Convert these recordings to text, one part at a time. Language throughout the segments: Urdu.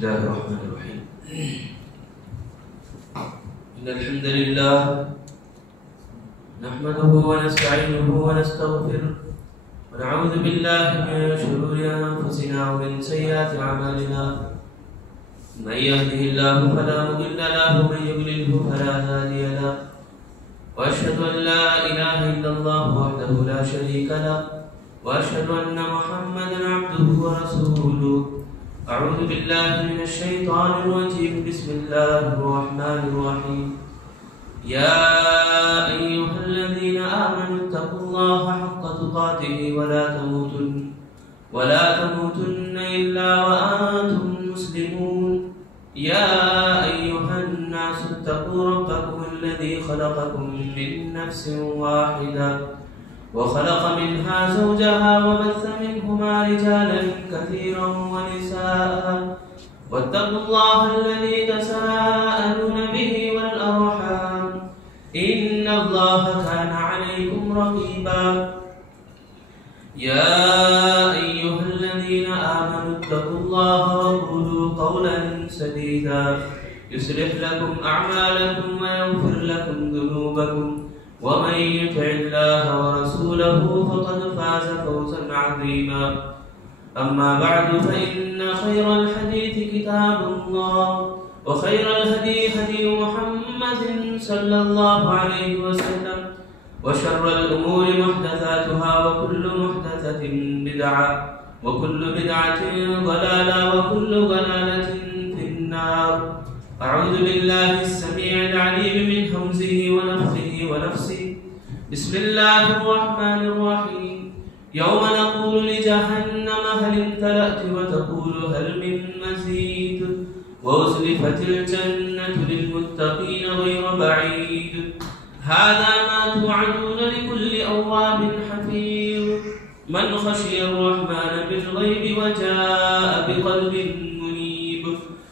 الله الرحمن الرحيم. إن الحمد لله نحمده ونستعينه ونستغفره ونعوذ بالله من شرور أنفسنا ومن سيئات أعمالنا. من يهده الله فلا مضل له ومن يضلله فلا هادي له. وأشهد أن لا إله إلا الله وحده لا شريك له وأشهد أن محمدا عبده ورسوله. أعوذ بالله من الشيطان الرجيم. بسم الله الرحمن الرحيم. يا أيها الذين آمنوا اتقوا الله حق تقاته ولا تموتن إلا وأنتم مسلمون. يا أيها الناس اتقوا ربكم الذي خلقكم من نفس واحدة وخلق منها زوجها وبث منهما رجالا كثيرا ونساء واتقوا الله الذي تساءلون به والأرحام إن الله كان عليكم رقيبا. يا أيها الذين آمنوا اتقوا الله وقولوا قولا سديدا يصلح لكم أعمالكم ويغفر لكم ذنوبكم ومن يطع الله ورسوله فقد فاز فوزا عظيما. أما بعد فإن خير الحديث كتاب الله وخير الهدي هدي محمد صلى الله عليه وسلم وشر الأمور محدثاتها وكل محدثة بدعة وكل بدعة ضلالة وكل ضلالة في النار. أعوذ بالله السميع العليم من همزه ونفخه ونفسه. بسم الله الرحمن الرحيم. يوم نقول لجهنم هل امتلأت وتقول هل من مزيد وأزلفت الجنة للمتقين غير بعيد. هذا ما توعدون لكل أواب حفيظ من خشي الرحمن بالغيب وجاء بقلب منيب.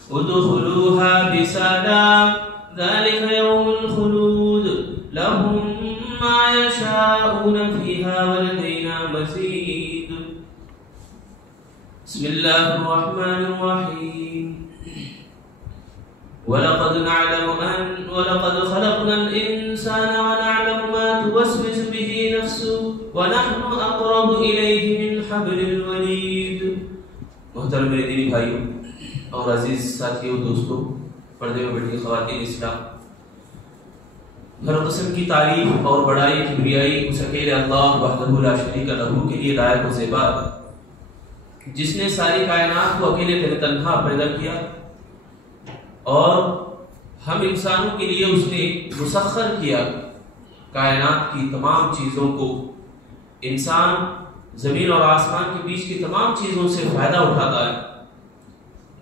ادخلوها بسلام ذلك يوم الخلود لهم ما يشاءون فيها ولدينا مزيد. بسم الله الرحمن الرحيم. ولقد خلقنا الإنسان ونعلم ما توسوس به نفسه ونحن أقرب إليه من حبل الوريد. محترم میرے دینی بھائیوں اور عزیز ساتھیوں دوستوں، پردے میں بیٹھی خواتین اسلام، ہر قسم کی تعریف اور بڑائی کبریائی اس اکیلے اللہ وحدہ لا شریک لہ کے لیے لائق و زیبا، جس نے ساری کائنات کو اکیلے تنہا پیدا کیا اور ہم انسانوں کے لیے اس نے مسخر کیا کائنات کی تمام چیزوں کو. انسان زمین اور آسمان کے بیچ کی تمام چیزوں سے فائدہ اٹھاتا ہے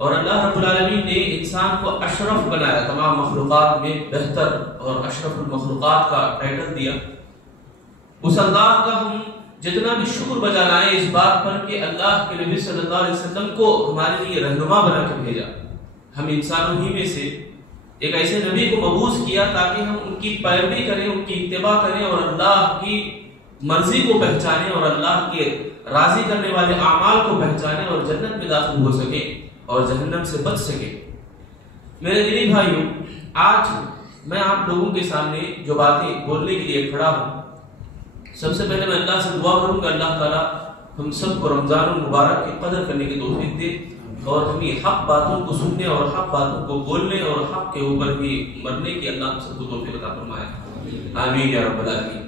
اور اللہ رب العالمین نے انسان کو اشرف بنایا، تمام مخلوقات میں بہتر اور اشرف المخلوقات کا ٹائٹل دیا. اس اللہ کا ہم جتنا بھی شکر بجا لائیں اس بات پر کہ اللہ کے نبی صلی اللہ علیہ وسلم کو ہمارے لیے رہنما بنا کے بھیجا. ہم انسانوں ہی میں سے ایک ایسے نبی کو مبعوث کیا تاکہ ہم ان کی پیروی کریں، ان کی اتباع کریں اور اللہ کی مرضی کو پہچانیں اور اللہ کے راضی کرنے والے اعمال کو پہچانیں اور جنت میں داخل ہو سکیں اور جہنم سے بچ سکیں. میرے دینی بھائیوں، آج میں آپ لوگوں کے سامنے جو باتیں بولنے کے لیے کھڑا ہوں، سب سے پہلے میں اللہ سے دعا کروں کہ اللہ تعالیٰ ہم سب کو رمضان المبارک کی قدر کرنے کی توفیق دے اور ہمیں حق باتوں کو سننے اور حق باتوں کو بولنے اور حق کے اوپر بھی مرنے کی اللہ ہم سب کو توفیق عطا فرمائے. آمین یا رب العالمین.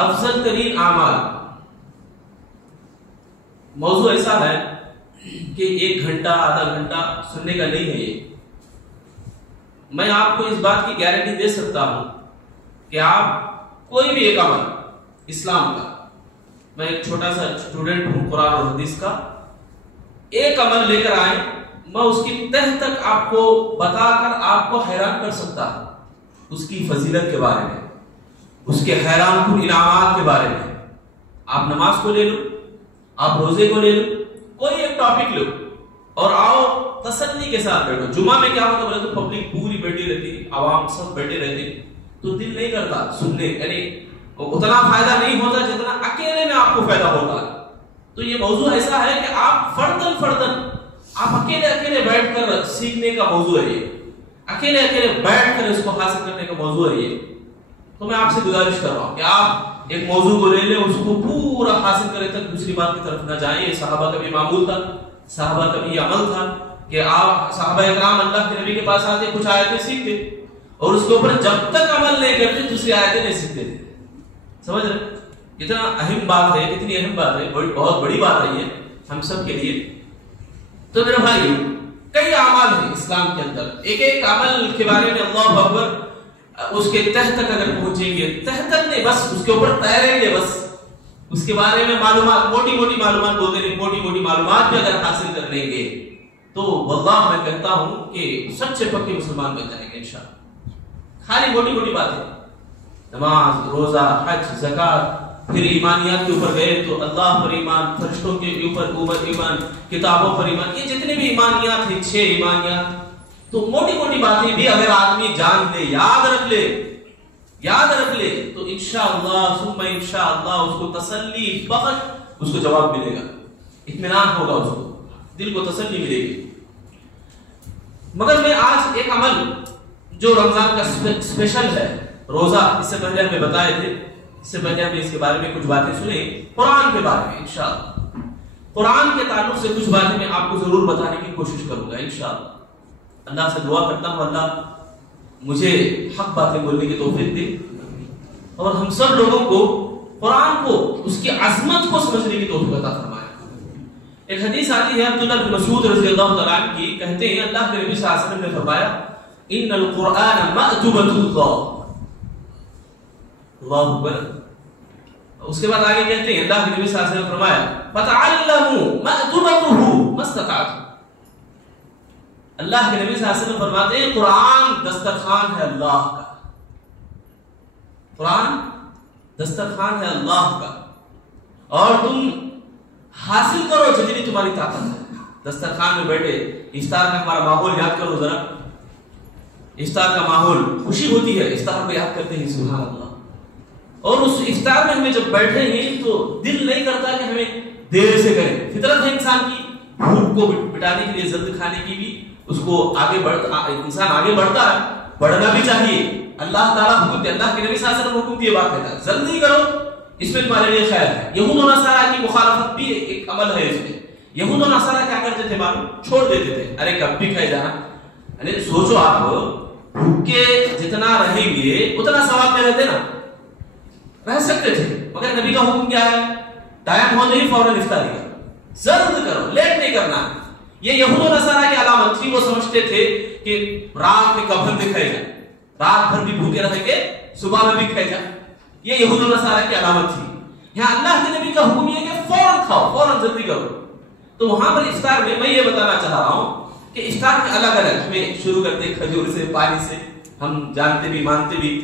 افضل ترین اعمال موضوع ایسا ہے کہ 1 گھنٹہ آدھا گھنٹہ سننے کا نہیں ہے. یہ میں آپ کو اس بات کی گارنٹی دے سکتا ہوں کہ آپ کوئی بھی ایک عمل اسلام کا، میں ایک چھوٹا سا اسٹوڈنٹ ہوں قرآن اور حدیث کا، ایک عمل لے کر آئیں، میں اس کی تہ تک آپ کو بتا کر آپ کو حیران کر سکتا ہوں، اس کی فضیلت کے بارے میں، اس کے حیران کن انعامات کے بارے میں. آپ نماز کو لے لو، آپ روزے کو لے لو، کوئی ایک ٹاپک لو اور آؤ تسلی کے ساتھ بیٹھو. جمعہ میں کیا ہوتا بولے تو پبلک پوری بیٹھی رہتی، عوام سب بیٹھے رہتے تو دل نہیں کرتا سننے، یعنی اتنا فائدہ نہیں ہوتا جتنا اکیلے میں آپ کو فائدہ ہوتا ہے. تو یہ موضوع ایسا ہے کہ آپ فردن آپ اکیلے اکیلے بیٹھ کر سیکھنے کا موضوع ہے یہ، اکیلے اکیلے بیٹھ کر اس کو حاصل کرنے کا موضوع ہے یہ. تو میں آپ سے گزارش کر رہا ہوں کہ آپ ایک موضوع کو لے لیں، اس کو پورا حاصل کریں تک دوسری بات کی طرف نہ جائیں. یہ صحابہ کا بھی معمول تھا، صحابہ کا بھی یہ عمل تھا کہ آپ صحابہ اکرام اللہ کے نبی کے پاس آتے، کچھ آیتیں سیکھتے اور اس کے اوپر جب تک عمل نہیں کرتے دوسری آیتیں نہیں سیکھتے تھے. سمجھ رہے؟ کتنا اہم بات ہے، کتنی اہم بات ہے، بہت بڑی بات ہے یہ ہم سب کے لیے. تو میرے بھائی کئی اعمال ہیں اسلام کے اندر، ایک ایک عمل کے بارے میں اللہ اکبر اس کے تہ تک اگر پہنچیں گے، تہ تک نہیں بس اس کے اوپر تیریں گے، بس اس کے بارے میں معلومات، موٹی موٹی معلومات بولتے نہیں، موٹی موٹی معلومات بھی اگر حاصل کر لیں گے تو واللہ میں کہتا ہوں کہ سچے پکے مسلمان بن جائیں گے انشاءاللہ. خالی موٹی موٹی باتیں، نماز، روزہ، حج، زکات، پھر ایمانیات کے اوپر گئے تو اللہ پر ایمان، فرشتوں کے اوپر ایمان، کتابوں پر ایمان، یہ جتنے بھی ایمانیات ہیں 6 ایمانیات، تو موٹی موٹی باتیں بھی اگر آدمی جان لے، یاد رکھ لے تو انشاءاللہ ثم انشاءاللہ اس کو تسلی، فقط اس کو جواب ملے گا، اطمینان ہوگا، اس کو دل کو تسلی ملے گی. مگر میں آج ایک عمل جو رمضان کا اسپیشل ہے، روزہ، اس سے پہلے ہمیں بتائے تھے، اس سے پہلے ہمیں اس کے بارے میں کچھ باتیں سنیں، قرآن کے بارے میں انشاءاللہ قرآن کے تعلق سے کچھ باتیں میں آپ کو ضرور بتانے کی کوشش کروں گا انشاءاللہ. اللہ سے دعا کرتا ہوں اللہ مجھے حق باتیں بولنے کی توفیق دے اور ہم سب لوگوں کو قرآن کو، اس کی عظمت کو سمجھنے کی توفیق عطا فرمائے. ایک حدیث آتی ہے عبداللہ بن مسعود رضی اللہ تعالیٰ عنہ کی، کہتے ہیں اللہ کے نبی صلی اللہ علیہ وسلم نے فرمایا ان القرآن مأدبۃ اللہ. اللہ اکبر. اس کے بعد آگے کہتے ہیں اللہ کے نبی صلی اللہ علیہ وسلم نے فرمایا فتعلموا مأدبته ما استطعتم. اللہ کے نبی صلی اللہ علیہ وسلم فرماتے ہیں قرآن دسترخوان ہے اللہ کا، قرآن دسترخوان ہے اللہ کا، اور تم حاصل کرو جتنی تمہاری طاقت ہے. دسترخوان میں بیٹھے افطار کا ہمارا ماحول یاد کرو ذرا، افطار کا ماحول، خوشی ہوتی ہے، افطار کو یاد کرتے ہیں سبحان اللہ. اور اس افطار میں ہمیں جب بیٹھے ہیں تو دل نہیں کرتا کہ ہمیں دیر سے کریں. فطرت ہے انسان کی، بھوک کو مٹانے کے لیے، جلد کھانے کی بھی اس کو آگے بڑھتا، انسان آگے بڑھتا ہے، بڑھنا بھی چاہیے. اللہ تعالیٰ حکم دے، اللہ کے نبی صلی اللہ علیہ وسلم حکم دیے بات کہتا ہے جلدی کرو، اس میں تمہارے لیے خیر ہے. یہود و نصارہ کی مخالفت بھی ایک عمل ہے اس میں. یہود و نصارہ کیا کرتے تھے معلوم؟ چھوڑ دیتے تھے، ارے کب بھی کھائے جانا. یعنی سوچو آپ بھوکے جتنا رہیں گے اتنا ثواب میں رہتے نا، رہ سکتے تھے. مگر نبی کا حکم کیا ہے؟ ٹائم ہوتے ہی فوراً افطاری کرو، جلد کرو، لیٹ نہیں کرنا. یہ یہود و نصارہ کی علامت تھی. وہ سمجھتے تھے کہ رات میں کبھر بھی کھائے جائے، رات بھر بھی بھوکے رہیں گے، صبح میں بھی کھائے جائے. یہ یہود و نصارہ کی علامت تھی. یہاں اللہ کے نبی کا حکم یہ ہے کہ فوراً کھاؤ، فوراً جلدی کرو. تو وہاں پر افطار میں یہ بتانا چاہ رہا ہوں کہ افطار میں الگ الگ ہمیں شروع کرتے ہیں کھجور سے، پانی سے، ہم جانتے بھی مانتے بھی،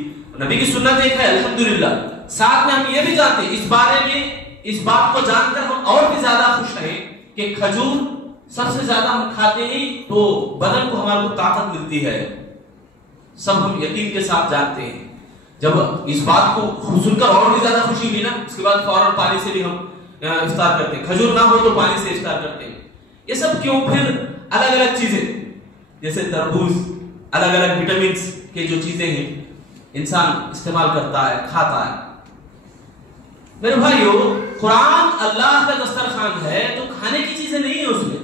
نبی کی سنت ایک ہے الحمدللہ. ساتھ میں ہم یہ بھی جانتے ہیں، اس بارے میں، اس بات کو جان کر ہم اور بھی زیادہ خوش ہیں کہ کھجور سب سے زیادہ ہم کھاتے ہیں تو بدن کو ہمارے کو طاقت ملتی ہے. سب ہم یقین کے ساتھ جانتے ہیں. جب اس بات کو سن کر اور بھی زیادہ خوشی ہوئی نا، اس کے بعد فوراً پانی سے بھی ہم افطار کرتے ہیں. کھجور نہ ہو تو پانی سے افطار کرتے ہیں. یہ سب کیوں؟ پھر الگ الگ چیزیں جیسے تربوز، الگ الگ وٹامنس کے جو چیزیں ہیں انسان استعمال کرتا ہے، کھاتا ہے. میرے بھائیو قرآن اللہ کا دسترخوان ہے تو کھانے کی چیزیں نہیں ہیں اس میں.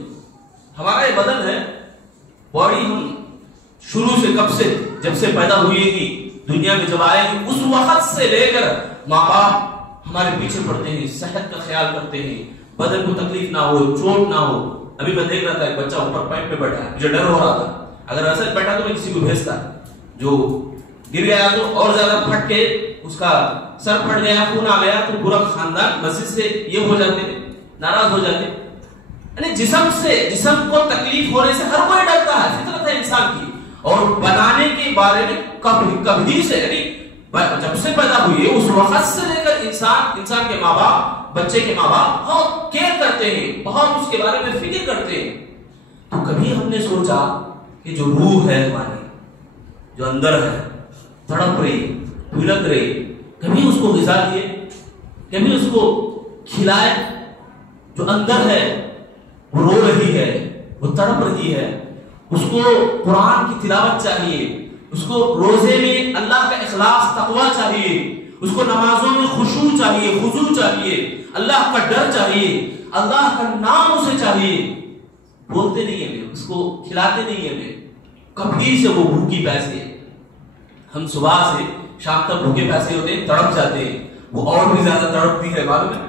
ہمارا یہ بدن ہے، باڈی، ہم شروع سے کب سے، جب سے پیدا ہوئے گی دنیا میں جب آئے گی، اس وقت سے لے کر ماں باپ ہمارے پیچھے پڑتے ہیں، صحت کا خیال کرتے ہیں، بدن کو تکلیف نہ ہو، چوٹ نہ ہو. ابھی میں دیکھ رہا تھا ایک بچہ اوپر پائپ پہ بیٹھا ہے، مجھے ڈر ہو رہا تھا. اگر ایسا بیٹھا تو میں کسی کو بھیجتا، جو گر گیا تو اور زیادہ پھٹ کے اس کا سر پھٹ گیا، خون آ گیا تو پورا خاندان مسجد سے یہ ہو جاتے، ناراض ہو جاتے. یعنی جسم کو تکلیف ہونے سے ہر کوئی ڈرتا ہے، فطرت ہے انسان کی. اور بنانے کے بارے میں کبھی سے، یعنی جب سے پیدا ہوئی ہے اس وقت سے لے کر انسان کے ماں باپ، بچے کے ماں باپ بہت کیئر کرتے ہیں، بہت اس کے بارے میں فکر کرتے ہیں. تو کبھی ہم نے سوچا کہ جو روح ہے ہماری، جو اندر ہے، تڑپ رہی، پھلک رہی، کبھی اس کو غذا دیے، کبھی اس کو کھلائے. جو اندر ہے وہ رو رہی ہے، وہ تڑپ رہی ہے، اس کو قرآن کی تلاوت چاہیے، اس کو روزے میں اللہ کا اخلاص تقوی چاہیے، اس کو نمازوں میں خشوع چاہیے، خضوع چاہیے، اللہ کا ڈر چاہیے، اللہ کا نام اسے چاہیے. بولتے نہیں ہیں، اس کو کھلاتے نہیں ہیں، کبھی سے وہ بھوکی پیسے. ہم صبح سے شام تک بھوکے پیسے ہوتے ہیں، تڑپ جاتے ہیں. وہ اور بھی زیادہ تڑپتی ہے، معلوم ہے،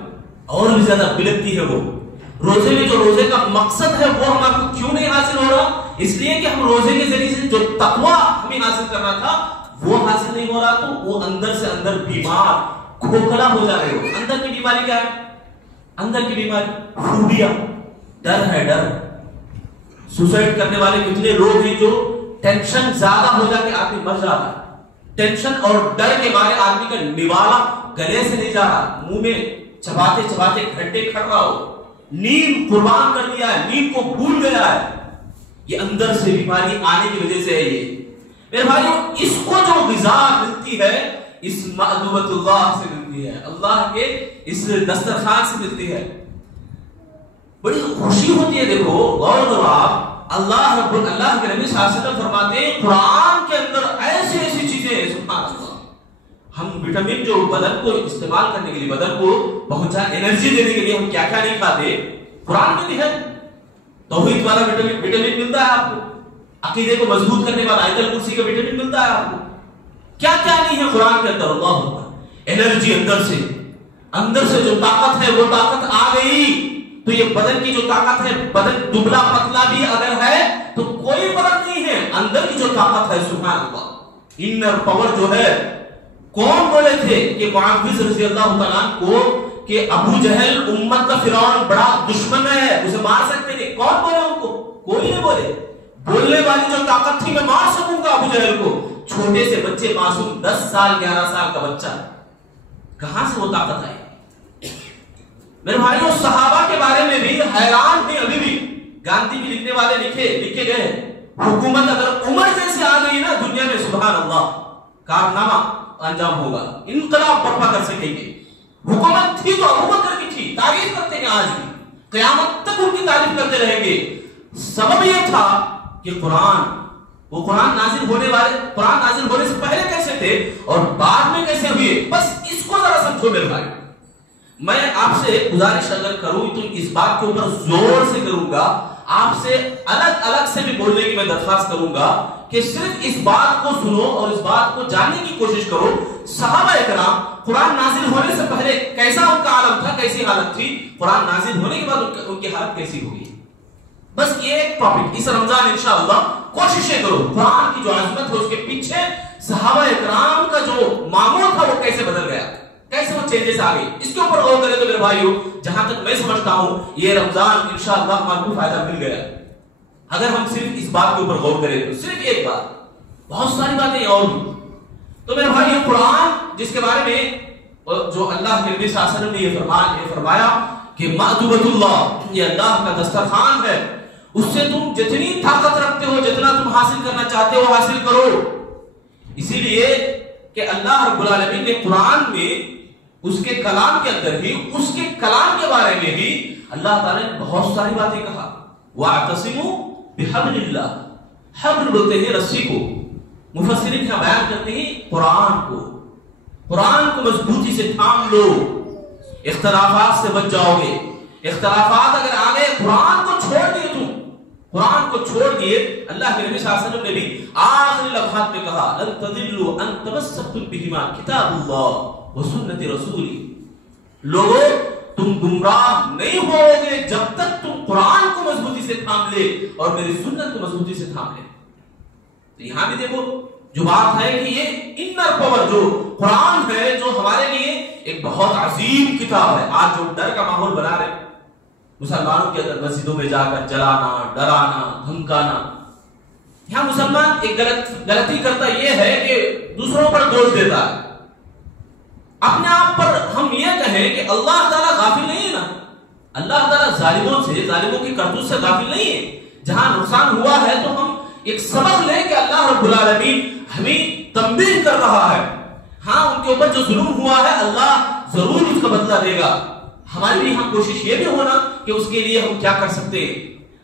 اور بھی زیادہ بلکتی ہے. وہ روزے میں جو روزے کا مقصد ہے وہ ہمارے کو کیوں نہیں حاصل ہو رہا؟ اس لیے کہ ہم روزے کے ذریعے سے جو تقویٰ ہمیں حاصل کرنا تھا وہ حاصل نہیں ہو رہا. تو وہ اندر سے اندر بیمار کھوکھلا ہو جا رہے ہو. اندر کی بیماری کیا ہے؟ اندر کی بیماری فوبیا، ڈر ہے. ڈر. سوسائڈ کرنے والے کتنے لوگ ہیں جو ٹینشن زیادہ ہو جا کے آدمی مر جا رہا ہے. ٹینشن اور ڈر کے مارے آدمی کا نوالا گلے سے نہیں جا رہا، منہ میں چباتے چباتے گھنٹے کھڑ رہا ہو. نیند قربان کر دیا ہے، نیند کو بھول گیا ہے. یہ اندر سے بیماری آنے کی وجہ سے ہے. یہ میرے بھائیو، اس کو جو غذا ملتی ہے اس مأدبۃ اللہ سے ملتی ہے، اللہ کے اس دسترخوان سے ملتی ہے. بڑی خوشی ہوتی ہے. دیکھو غور کرو آپ، اللہ کے نبی صلی اللہ علیہ وسلم فرماتے ہیں قرآن کے اندر ایسی ایسی چیزیں ہیں، سبحان اللہ. ہم وٹامن جو بدن کو استعمال کرنے کے لیے، بدن کو بہت زیادہ انرجی دینے کے لیے ہم کیا کیا نہیں کھاتے، قرآن میں بھی ہے. توحید والا وٹامن ملتا ہے آپ کو، عقیدے کو مضبوط کرنے والا آیت الکرسی کا وٹامن ملتا ہے آپ کو. کیا کیا نہیں ہے قرآن کے اندر. اللہ اکبر. انرجی اندر سے جو طاقت ہے وہ طاقت آ گئی تو یہ بدن کی جو طاقت ہے، بدن دبلا پتلا بھی اگر ہے تو کوئی فرق نہیں ہے. اندر کی جو طاقت ہے، سبحان اللہ، انر پاور جو ہے. کون بولے تھے کہ معاویہ رضی اللہ تعالیٰ کو کہ ابو جہل امت کا فرعون بڑا دشمن ہے، اسے مار سکتے تھے؟ کون بولے ان کو؟ کوئی نہیں بولے. بولنے والی جو طاقت تھی، میں مار سکوں گا ابو جہل کو. چھوٹے سے بچے، معصوم 10 سال 11 سال کا بچہ، کہاں سے وہ طاقت آئی؟ میرے بھائیوں، صحابہ کے بارے میں بھی حیران ہیں ابھی بھی. گاندھی بھی لکھنے والے لکھے گئے، حکومت اگر عمر جیسے آ گئی نا دنیا میں، سبحان اللہ، کارنامہ انجام ہوگا، انقلاب برپا کر سکیں گے. حکومت تھی تو ابو بکر کی تھی، تعریف کرتے ہیں آج بھی، قیامت تک ان کی تعریف کرتے رہیں گے. سبب یہ تھا کہ قرآن نازل ہونے سے پہلے کیسے تھے اور بعد میں کیسے ہوئے. بس اس کو ذرا سمجھو میرے بھائی. میں آپ سے گزارش اگر کروں تو اس بات کے اوپر زور سے کروں گا، آپ سے الگ الگ سے بھی بولنے کی میں درخواست کروں گا کہ صرف اس بات کو سنو اور اس بات کو جاننے کی کوشش کرو. صحابہ اکرام قرآن نازل ہونے سے پہلے کیسا ان کا عالم تھا، کیسی حالت تھی، قرآن نازل ہونے کے بعد ان کی حالت کیسی ہوگی. بس یہ ایک ٹاپک اس رمضان انشاءاللہ کوششیں کرو. قرآن کی جو عظمت ہے اس کے پیچھے صحابہ اکرام کا جو معمول تھا وہ کیسے بدل گیا، کیسے وہ چینجز آ گئی، اس کے اوپر غور کریں تو میرے بھائیو، جہاں تک میں سمجھتا ہوں یہ رمضان انشاءاللہ ہمارے کو فائدہ مل گیا اگر ہم صرف اس بات کے اوپر غور کریں تو. صرف ایک بات، بہت ساری باتیں اور بھی. تو میرے بھائیو، قرآن جس کے بارے میں جو اللہ کے نبی صلی اللہ علیہ وسلم نے یہ فرمایا کہ مأدبۃ اللہ، یہ اللہ کا دسترخوان ہے، اس سے تم جتنی طاقت رکھتے ہو، جتنا تم حاصل کرنا چاہتے ہو حاصل کرو. اسی لیے کہ اللہ رب العالمین نے قرآن میں اس کے کلام کے اندر ہی، اس کے کلام کے بارے میں بھی اللہ تعالیٰ نے بہت ساری باتیں کہا. وَاعْتَصِمُوا بِحَبْلِ اللَّهِ، حبل بولتے ہیں رسی کو. مفسرین کیا بیان کرتے ہیں؟ قرآن کو مضبوطی سے تھام لو، اختلافات سے بچ جاؤ گے. اختلافات اگر آ گئے، قرآن کو چھوڑ دیے قرآن کو چھوڑ دیے. اللہ کے نبی صلی اللہ علیہ وسلم نے بھی آخری لمحات میں کہا لن تضلوا ان تمسكتم بهما کتاب اللہ وسنت رسولی. لوگوں تم گمراہ نہیں ہوؤ گے جب تک تم قرآن کو مضبوطی سے تھام لے اور میری سنت کو مضبوطی سے تھام لے. تو یہاں بھی دیکھو جو بات ہے کہ یہ انر پاور جو قرآن ہے، جو ہمارے لیے ایک بہت عظیم کتاب ہے. آج جو ڈر کا ماحول بنا رہے مسلمانوں کے اندر، مسجدوں میں جا کر جلانا، ڈرانا، دھمکانا، یہاں مسلمان ایک غلطی کرتا یہ ہے کہ دوسروں پر دوش دیتا ہے. اپنے آپ پر ہم یہ کہیں کہ اللہ تعالیٰ غافل نہیں ہے نا. اللہ تعالیٰ ظالموں کی کرتوت سے غافل نہیں ہے. جہاں نقصان ہوا ہے تو ہم ایک سبق لیں کہ اللہ رب العالمین ہمیں تنبیہ کر رہا ہے. ہاں ان کے اوپر جو ظلم ہوا ہے اللہ ضرور اس کا بدلہ دے گا. ہماری بھی ہم کوشش یہ بھی ہونا کہ اس کے لیے ہم کیا کر سکتے ہیں.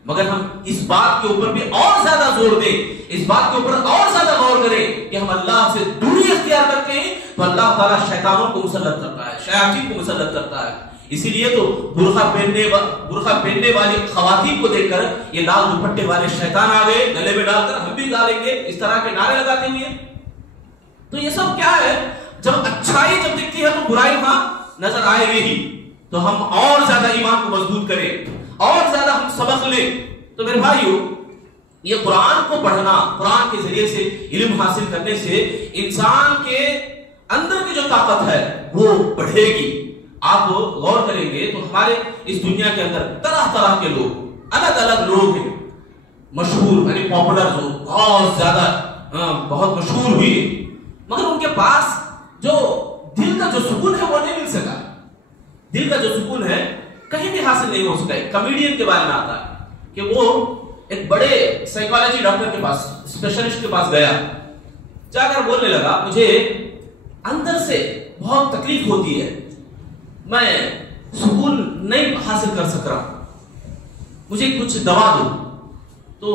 مگر ہم اس بات کے اوپر بھی اور زیادہ زور دیں، اس بات کے اوپر اور زیادہ غور کریں کہ ہم اللہ سے دوری اختیار کرتے ہیں تو اللہ تعالیٰ شیطانوں کو مسلط کرتا ہے، شیاطین کو مسلط کرتا ہے۔ اسی لیے تو برقع پہننے والی خواتین کو دیکھ کر یہ لال دوپٹے والے شیطان آ گئے، گلے میں ڈال کر ہم بھی ڈالیں گے، اس طرح کے نعرے لگاتے ہوئے۔ تو یہ سب کیا ہے؟ جب اچھائی جب دکھتی ہے تو برائی وہاں نظر آئے گی ہی، تو ہم اور زیادہ ایمان کو مضبوط کریں، اور زیادہ ہم سبق لیں۔ تو میرے بھائیو، یہ قرآن کو پڑھنا، قرآن کے ذریعے سے علم حاصل کرنے سے انسان کے اندر کی جو طاقت ہے وہ بڑھے گی۔ آپ غور کریں گے تو ہمارے اس دنیا کے اندر طرح طرح کے لوگ، الگ الگ لوگ ہیں، مشہور یعنی پاپولر، جو بہت زیادہ بہت مشہور ہوئے، مگر ان کے پاس جو دل کا جو سکون ہے وہ نہیں مل سکا۔ دل کا جو سکون ہے کہیں بھی حاصل نہیں ہو سکا۔ کمیڈین کے بارے میں آتا ہے کہ وہ ایک بڑے سائیکالوجی ڈاکٹر کے پاس، اسپیشلسٹ کے پاس گیا، جا کر بولنے لگا مجھے اندر سے بہت تکلیف ہوتی ہے، میں سکون نہیں حاصل کر سک رہا، مجھے کچھ دوا دو۔ تو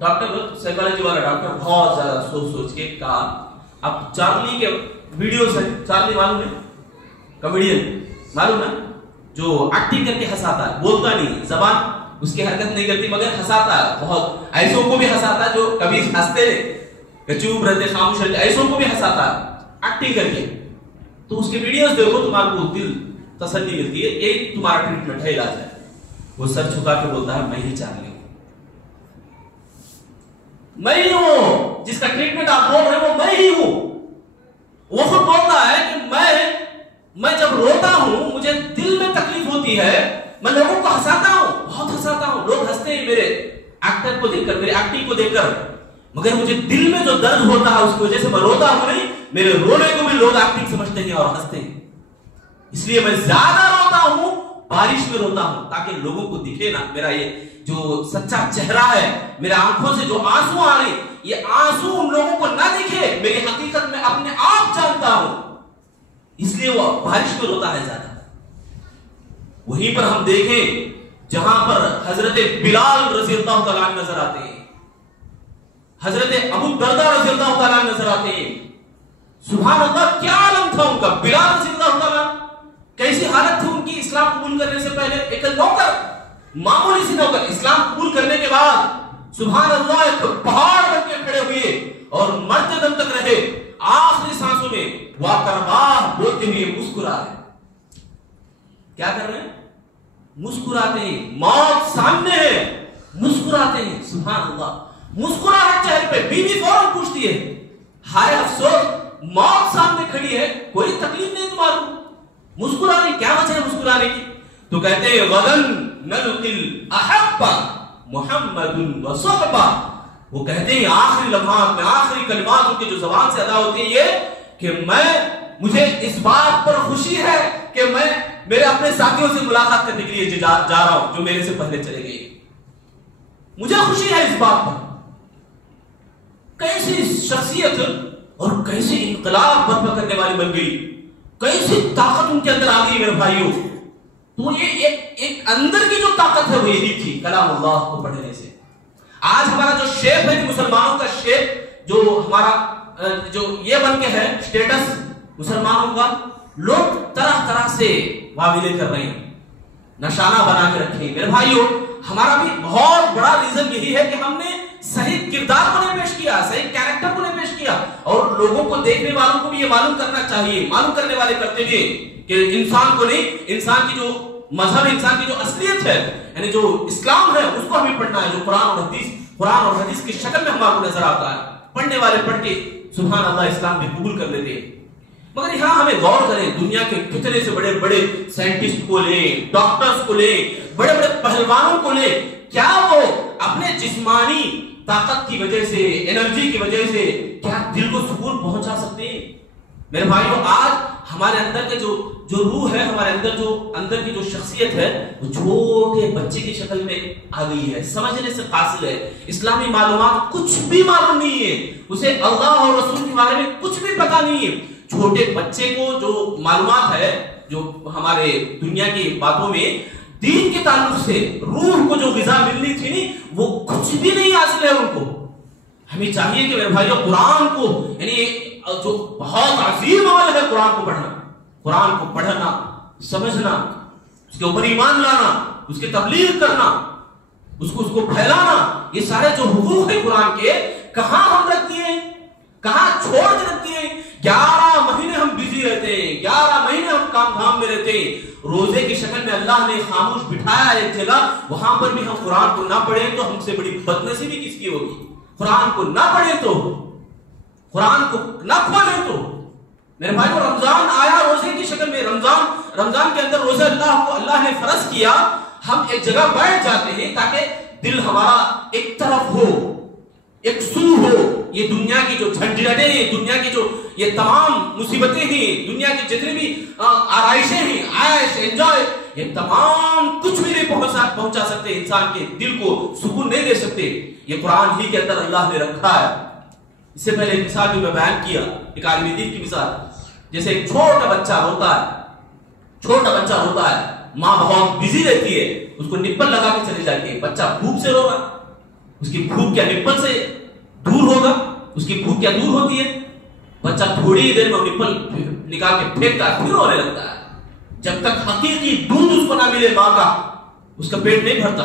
ڈاکٹر، سائیکالوجی والا ڈاکٹر بہت زیادہ سوچ کے کہا، اب چارلی کے ویڈیوز ہیں، چارلی معلوم ہے، کمیڈین معلوم ہے، جو ایکٹنگ کر کے ہنساتا ہے، بولتا نہیں، زبان اس کی حرکت نہیں کرتی مگر ہنساتا ہے، بہت ایسوں کو بھی ہنساتا ہے جو کبھی ہنستے رہے، چوپ رہتے، خاموش رہتے، ایسوں کو بھی ہنساتا ہے ایکٹنگ کر کے۔ تو اس کے ویڈیوز دیکھو، تمہارے کو دل تسلی ملتی ہے، یہی تمہارا ٹریٹمنٹ ہے، علاج ہے۔ وہ سر جھکا کے بولتا ہے میں ہی چارلی ہوں، میں ہی ہوں، جس کا ٹریٹمنٹ آپ بول رہے ہیں وہ میں ہی ہوں۔ وہ خود بولتا ہے کہ میں جب روتا ہوں مجھے دل میں تکلیف ہوتی ہے، میں لوگوں کو ہنساتا ہوں، بہت ہنساتا ہوں، لوگ ہنستے ہیں میرے ایکٹر کو دیکھ کر، میرے ایکٹنگ کو دیکھ کر، مگر مجھے دل میں جو درد ہوتا ہے اس کی وجہ سے میں روتا ہوں نہیں، میرے رونے کو بھی لوگ ایکٹنگ سمجھتے ہیں اور ہنستے ہیں، اس لیے میں زیادہ روتا ہوں، بارش میں روتا ہوں، تاکہ لوگوں کو دکھے نا میرا یہ جو سچا چہرہ ہے، میرے آنکھوں سے جو آنسو آ رہے، یہ آنسو ان لوگوں کو نہ دکھے، میری حقیقت میں اپنے آپ جانتا ہوں، اس لیے وہ بارش میں روتا ہے زیادہ۔ وہیں پر ہم دیکھیں جہاں پر حضرت بلال رضی اللہ تعالیٰ عنہ نظر آتے ہیں، حضرت ابو الدرداء رضی اللہ تعالیٰ عنہ نظر آتے ہیں، سبحان اللہ کیا عالم تھا ان کا۔ بلال رضی اللہ تعالیٰ عنہ کیسی حالت تھی ان کی اسلام قبول کرنے سے پہلے، ایک نوکر، معمولی سی نوکر، اسلام قبول کرنے کے بعد سبحان اللہ ایک پہاڑ بن کے کھڑے ہوئے اور مرتے دم تک رہے، آخری سانسوں میں واقرباہ بولتے ہوئے مسکرا رہے۔ کیا کر رہے ہیں؟ مسکراتے ہیں، موت سامنے ہے، مسکراتے ہیں، سبحان اللہ، مسکراہٹ چہرے پہ۔ بیوی فوراً پوچھتی ہے ہائے افسوس، موت سامنے کھڑی ہے، کوئی تکلیف نہیں تمہارے کو، مسکرا رہی، کیا وجہ ہے مسکرانے کی؟ تو کہتے ہیں غدن نلقل احب محمد و صحبہ، وہ کہتے ہیں آخری لمحات میں، آخری کلمات ان کے جو زبان سے ادا ہوتے ہیں یہ کہ مجھے اس بات پر خوشی ہے کہ میں میرے اپنے ساتھیوں سے ملاقات کرنے کے لیے جا رہا ہوں جو میرے سے پہلے چلے گئے، مجھے خوشی ہے اس بات پر۔ کیسی شخصیت اور کیسی انقلاب برپا کرنے والی بن گئی، کیسی طاقت ان کے اندر آ گئی میرے بھائیوں۔ تو یہ ایک اندر کی جو طاقت ہے وہ یہی تھی کلام اللہ کو پڑھنے سے۔ آج ہمارا جو شیپ ہے مسلمانوں کا شیپ، جو ہمارا جو یہ بن کے ہے سٹیٹس مسلمانوں کا، لوگ طرح طرح سے واویلے کر رہے ہیں، نشانہ بنا کے رکھے ہیں۔ میرے بھائیوں، ہمارا بھی بہت بڑا ریزن یہی ہے کہ ہم نے صحیح کردار کو نہیں پیش کیا، صحیح کیریکٹر کو نہیں پیش کیا، اور لوگوں کو دیکھنے والوں کو بھی یہ معلوم کرنا چاہیے، معلوم کرنے والے کرتے بھی کہ انسان کو نہیں، انسان کی جو مذہب، انسان کی جو اصلیت ہے، یعنی جو اسلام ہے اس کو ہمیں پڑھنا ہے، جو قرآن اور حدیث کی شکل میں ہمارے کو نظر آتا ہے۔ پڑھنے والے پڑھ کے سبحان اللہ اسلام بھی قبول کر لیتے ہیں۔ مگر یہاں ہمیں غور کریں، دنیا کے کتنے سے بڑے بڑے سائنٹسٹ کو لیں، ڈاکٹرز کو لیں، بڑے بڑے پہلوانوں کو لیں، کیا وہ اپنے جسمانی طاقت کی وجہ سے، انرجی کی وجہ سے کیا دل کو سکون پہنچا سکتے ہیں؟ میرے بھائیوں، آج ہمارے اندر کے جو روح ہے، ہمارے اندر کی جو شخصیت ہے وہ چھوٹے بچے کی شکل میں آ گئی ہے، سمجھنے سے قاصر ہے، اسلامی معلومات کچھ بھی معلوم نہیں ہے، اسے اللہ اور رسول کے بارے میں کچھ بھی پتا نہیں ہے۔ چھوٹے بچے کو جو معلومات ہے، جو ہمارے دنیا کی باتوں میں دین کے تعلق سے روح کو جو غذا ملنی تھی نہیں وہ کچھ بھی نہیں حاصل ہے ان کو. ہمیں چاہیے کہ میرے بھائیو قرآن کو یعنی جو بہت عظیم عمل ہے قرآن کو پڑھنا، قرآن کو پڑھنا، سمجھنا، اس کے اوپر ایمان لانا، اس کی تبلیغ کرنا، اس کو پھیلانا، یہ سارے جو حقوق ہیں قرآن کے کہاں ہم رکھ دیے، کہاں چھوڑ کے رکھ دیے. 11 مہینے ہم بزی رہتے ہیں، 11 مہینے ہم کام دھام میں رہتے ہیں. روزے کی شکل میں اللہ نے خاموش بٹھایا ایک جگہ، وہاں پر بھی ہم قرآن کو نہ پڑھیں تو ہم سے بڑی بدنصیبی کس کی ہوگی. قرآن کو نہ پڑھیں تو، قرآن کو نہ کھولیں تو. میرے بھائیو رمضان آیا روزے کی شکل میں، رمضان کے اندر روزے اللہ نے فرض کیا، ہم ایک جگہ بیٹھ جاتے ہیں تاکہ دل ہمارا ایک طرف ہو، ایک سو ہو. یہ دنیا کی جو جھنجھٹیں ہیں، دنیا کی جو یہ تمام مصیبتیں ہیں، دنیا کی جتنی بھی آرائشیں ہیں، عائش انجوائے، یہ تمام کچھ بھی نہیں پہنچا سکتے انسان کے دل کو، سکون نہیں دے سکتے. یہ قرآن ہی کے اندر اللہ نے رکھا ہے. اس سے پہلے ایک مثال بھی میں بیان کیا، ایک آدمی دین کی مثال. جیسے ایک چھوٹا بچہ روتا ہے، ماں بہت بزی رہتی ہے، اس کو نپل لگا کے چلے جاتی ہے. بچہ بھوک سے رو رہا، اس کی بھوک کیا نپل سے دور ہوگا؟ اس کی بھوک کیا دور ہوتی ہے؟ بچہ تھوڑی دیر میں نپل نکال کے پھینکتا ہے، پھر رونے لگتا ہے. جب تک حقیقی دودھ اس کو نہ ملے ماں کا، اس کا پیٹ نہیں بھرتا.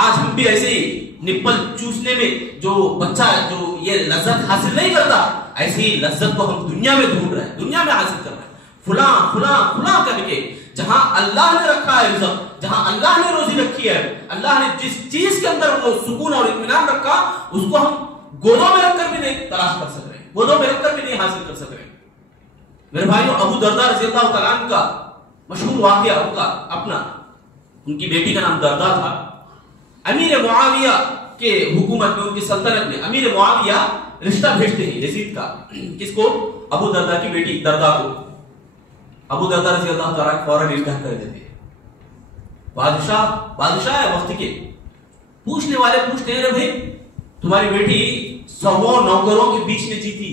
آج ہم بھی ایسے ہی نپل چوسنے میں جو بچہ جو یہ لذت حاصل نہیں کرتا، ایسی لذت کو ہم دنیا میں ڈھونڈ رہے ہیں، دنیا میں حاصل کر رہے ہیں، فلاں کر کے. جہاں اللہ نے رکھا ہے رزق، جہاں اللہ نے روزی رکھی ہے، اللہ نے جس چیز کے اندر وہ سکون اور اطمینان رکھا، اس کو ہم گودوں میں رکھ کر بھی نہیں تلاش کر سک رہے، گودوں میں رکھ کر بھی نہیں حاصل کر سک رہے. میرے بھائیو ابو درداء رضی اللہ تعالیٰ عنہ کا مشہور واقعہ ان کا اپنا، ان کی بیٹی کا نام درداء تھا. امیر معاویہ کے حکومت میں، ان کی سلطنت میں امیر معاویہ رشتہ بھیجتے ہیں یزید کا. کس کو؟ ابو درداء کی بیٹی درداء کو. ابو درداء رضی اللہ تعالیٰ فوراً انکار کر دیتے ہیں. بادشاہ ہے وقت کے. پوچھنے والے پوچھتے ہیں، بھائی تمہاری بیٹی 100 نوکروں کے بیچ میں جیتی،